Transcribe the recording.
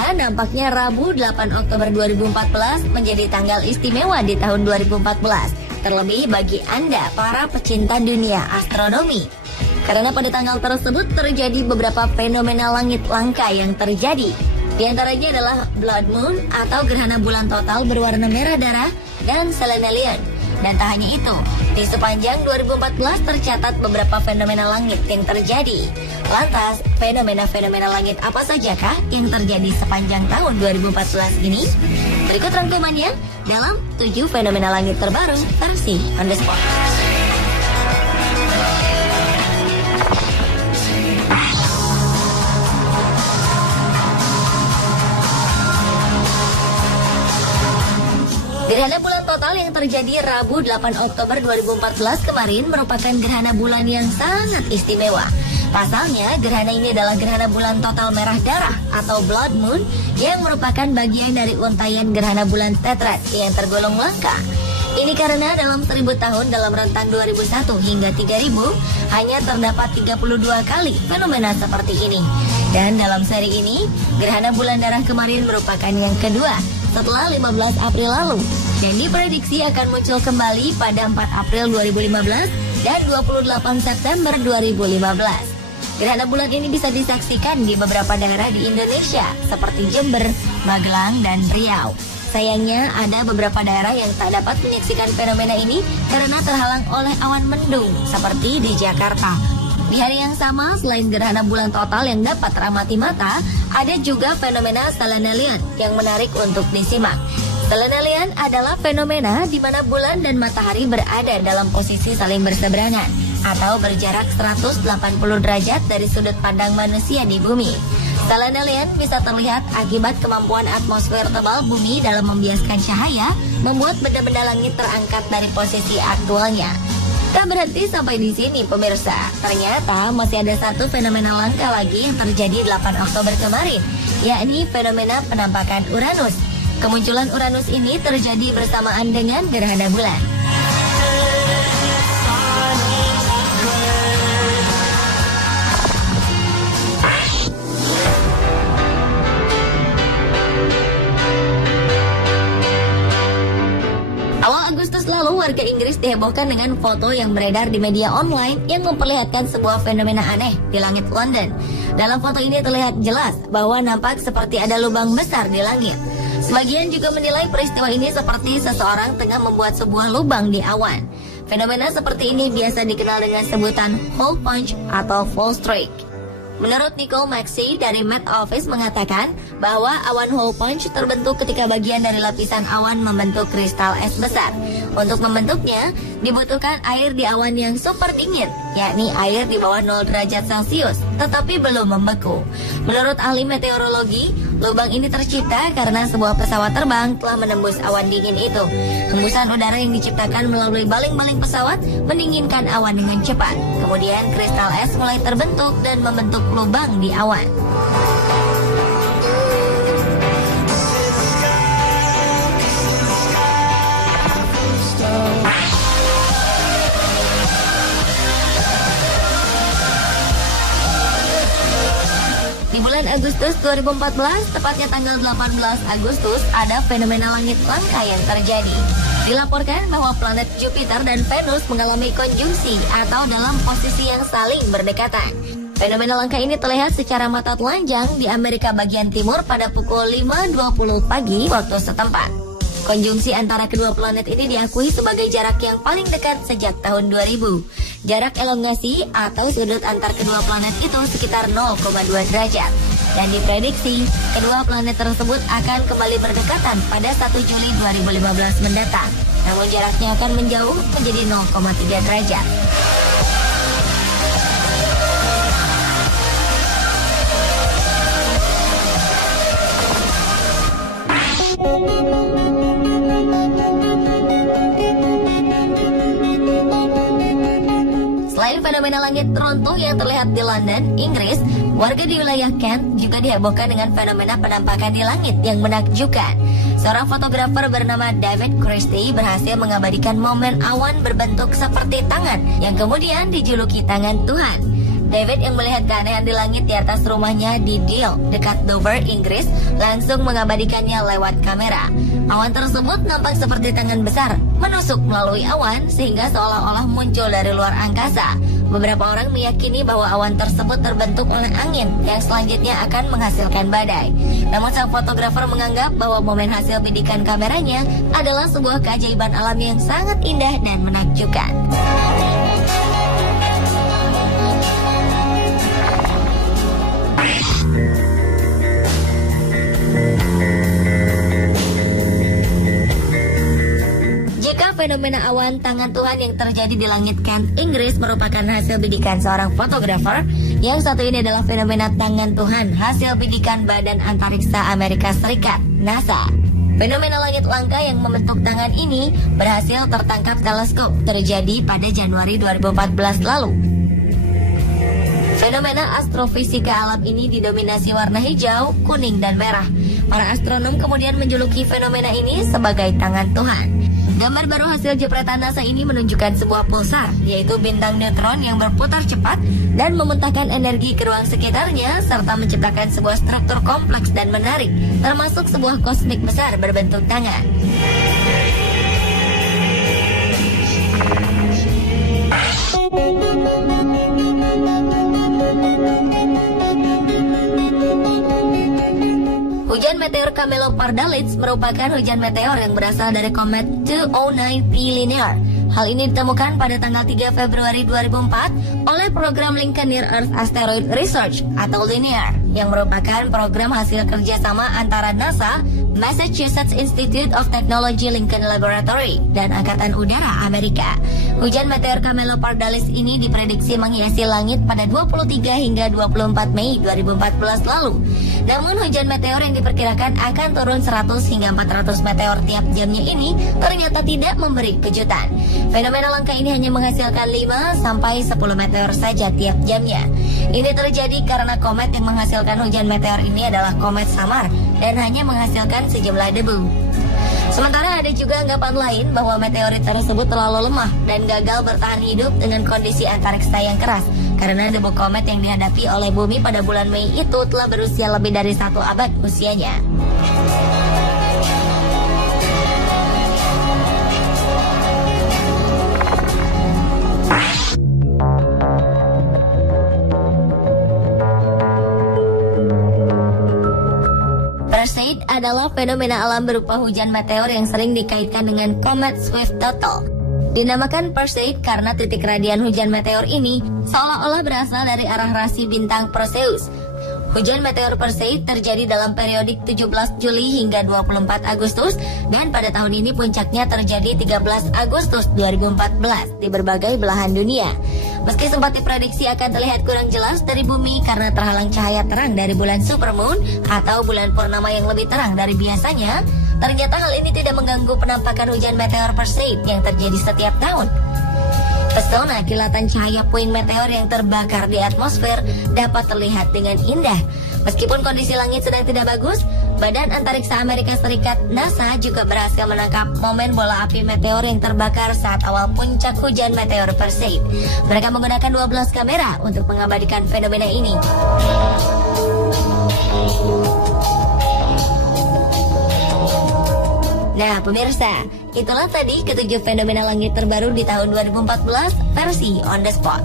Maka nampaknya Rabu 8 Oktober 2014 menjadi tanggal istimewa di tahun 2014. Terlebih bagi Anda para pecinta dunia astronomi. Karena pada tanggal tersebut terjadi beberapa fenomena langit langka yang terjadi. Di antaranya adalah blood moon atau gerhana bulan total berwarna merah darah dan selenelian. Dan tak hanya itu, di sepanjang 2014 tercatat beberapa fenomena langit yang terjadi. Lantas, fenomena-fenomena langit apa sajakah yang terjadi sepanjang tahun 2014 ini? Berikut rangkumannya dalam 7 fenomena langit terbaru versi On The Spot. Gerhana bulan total yang terjadi Rabu 8 Oktober 2014 kemarin merupakan gerhana bulan yang sangat istimewa. Pasalnya, gerhana ini adalah gerhana bulan total merah darah atau blood moon yang merupakan bagian dari untaian gerhana bulan tetrad yang tergolong langka. Ini karena dalam 1000 tahun dalam rentang 2001 hingga 3000 hanya terdapat 32 kali fenomena seperti ini. Dan dalam seri ini, gerhana bulan darah kemarin merupakan yang kedua setelah 15 April lalu dan diprediksi akan muncul kembali pada 4 April 2015 dan 28 September 2015. Gerhana bulan ini bisa disaksikan di beberapa daerah di Indonesia seperti Jember, Magelang, dan Riau. Sayangnya ada beberapa daerah yang tak dapat menyaksikan fenomena ini karena terhalang oleh awan mendung seperti di Jakarta. Di hari yang sama, selain gerhana bulan total yang dapat teramati mata, ada juga fenomena selenelian yang menarik untuk disimak. Selenelian adalah fenomena di mana bulan dan matahari berada dalam posisi saling berseberangan atau berjarak 180 derajat dari sudut pandang manusia di bumi. Selenelian bisa terlihat akibat kemampuan atmosfer tebal bumi dalam membiaskan cahaya, membuat benda-benda langit terangkat dari posisi aktualnya. Tak berhenti sampai di sini pemirsa. Ternyata masih ada satu fenomena langka lagi yang terjadi 8 Oktober kemarin, yakni fenomena penampakan Uranus. Kemunculan Uranus ini terjadi bersamaan dengan gerhana bulan. Agustus lalu, warga Inggris dihebohkan dengan foto yang beredar di media online yang memperlihatkan sebuah fenomena aneh di langit London. Dalam foto ini terlihat jelas bahwa nampak seperti ada lubang besar di langit. Sebagian juga menilai peristiwa ini seperti seseorang tengah membuat sebuah lubang di awan. Fenomena seperti ini biasa dikenal dengan sebutan hole punch atau fall streak. Menurut Nicole Maxey dari Met Office mengatakan bahwa awan hole punch terbentuk ketika bagian dari lapisan awan membentuk kristal es besar. Untuk membentuknya, dibutuhkan air di awan yang super dingin, yakni air di bawah 0 derajat Celcius, tetapi belum membeku. Menurut ahli meteorologi, lubang ini tercipta karena sebuah pesawat terbang telah menembus awan dingin itu. Hembusan udara yang diciptakan melalui baling-baling pesawat mendinginkan awan dengan cepat. Kemudian kristal es mulai terbentuk dan membentuk lubang di awan. Di bulan Agustus 2014, tepatnya tanggal 18 Agustus, ada fenomena langit langka yang terjadi. Dilaporkan bahwa planet Jupiter dan Venus mengalami konjungsi atau dalam posisi yang saling berdekatan. Fenomena langka ini terlihat secara mata telanjang di Amerika bagian timur pada pukul 5.20 pagi waktu setempat. Konjungsi antara kedua planet ini diakui sebagai jarak yang paling dekat sejak tahun 2000. Jarak elongasi atau sudut antar kedua planet itu sekitar 0,2 derajat. Dan diprediksi, kedua planet tersebut akan kembali berdekatan pada 1 Juli 2015 mendatang. Namun jaraknya akan menjauh menjadi 0,3 derajat. Selain fenomena langit runtuh yang terlihat di London, Inggris, warga di wilayah Kent juga dihebohkan dengan fenomena penampakan di langit yang menakjubkan. Seorang fotografer bernama David Christie berhasil mengabadikan momen awan berbentuk seperti tangan yang kemudian dijuluki tangan Tuhan. David yang melihat keanehan di langit di atas rumahnya di Deal, dekat Dover, Inggris, langsung mengabadikannya lewat kamera. Awan tersebut nampak seperti tangan besar, menusuk melalui awan sehingga seolah-olah muncul dari luar angkasa. Beberapa orang meyakini bahwa awan tersebut terbentuk oleh angin yang selanjutnya akan menghasilkan badai. Namun sang fotografer menganggap bahwa momen hasil bidikan kameranya adalah sebuah keajaiban alam yang sangat indah dan menakjubkan. Fenomena awan tangan Tuhan yang terjadi di langit Kent, Inggris merupakan hasil bidikan seorang fotografer. Yang satu ini adalah fenomena tangan Tuhan hasil bidikan Badan Antariksa Amerika Serikat, NASA. Fenomena langit langka yang membentuk tangan ini berhasil tertangkap teleskop terjadi pada Januari 2014 lalu. Fenomena astrofisika alam ini didominasi warna hijau, kuning, dan merah. Para astronom kemudian menjuluki fenomena ini sebagai tangan Tuhan. Gambar baru hasil jepretan NASA ini menunjukkan sebuah pulsar, yaitu bintang neutron yang berputar cepat dan memuntahkan energi ke ruang sekitarnya, serta menciptakan sebuah struktur kompleks dan menarik, termasuk sebuah kosmik besar berbentuk tangan. Hujan meteor Camelopardalis merupakan hujan meteor yang berasal dari komet 209P Linear. Hal ini ditemukan pada tanggal 3 Februari 2004 oleh program Lincoln Near Earth Asteroid Research atau Linear, yang merupakan program hasil kerjasama antara NASA, Massachusetts Institute of Technology Lincoln Laboratory, dan Angkatan Udara Amerika. Hujan meteor Camelopardalis ini diprediksi menghiasi langit pada 23 hingga 24 Mei 2014 lalu. Namun hujan meteor yang diperkirakan akan turun 100 hingga 400 meteor tiap jamnya ini ternyata tidak memberi kejutan. Fenomena langka ini hanya menghasilkan 5 sampai 10 meteor saja tiap jamnya. Ini terjadi karena komet yang menghasilkan hujan meteor ini adalah komet samar dan hanya menghasilkan sejumlah debu. Sementara ada juga anggapan lain bahwa meteorit tersebut terlalu lemah dan gagal bertahan hidup dengan kondisi antariksa yang keras, karena debu komet yang dihadapi oleh bumi pada bulan Mei itu telah berusia lebih dari 1 abad usianya. Perseid adalah fenomena alam berupa hujan meteor yang sering dikaitkan dengan komet Swift-Tuttle. Dinamakan Perseid karena titik radian hujan meteor ini seolah-olah berasal dari arah rasi bintang Perseus. Hujan meteor Perseid terjadi dalam periodik 17 Juli hingga 24 Agustus dan pada tahun ini puncaknya terjadi 13 Agustus 2014 di berbagai belahan dunia. Meski sempat diprediksi akan terlihat kurang jelas dari bumi karena terhalang cahaya terang dari bulan supermoon atau bulan purnama yang lebih terang dari biasanya, ternyata hal ini tidak mengganggu penampakan hujan meteor Perseid yang terjadi setiap tahun. Pesona kilatan cahaya puing meteor yang terbakar di atmosfer dapat terlihat dengan indah. Meskipun kondisi langit sedang tidak bagus, Badan Antariksa Amerika Serikat NASA juga berhasil menangkap momen bola api meteor yang terbakar saat awal puncak hujan meteor Perseid. Mereka menggunakan 12 kamera untuk mengabadikan fenomena ini. Nah pemirsa, itulah tadi ketujuh fenomena langit terbaru di tahun 2014 versi On The Spot.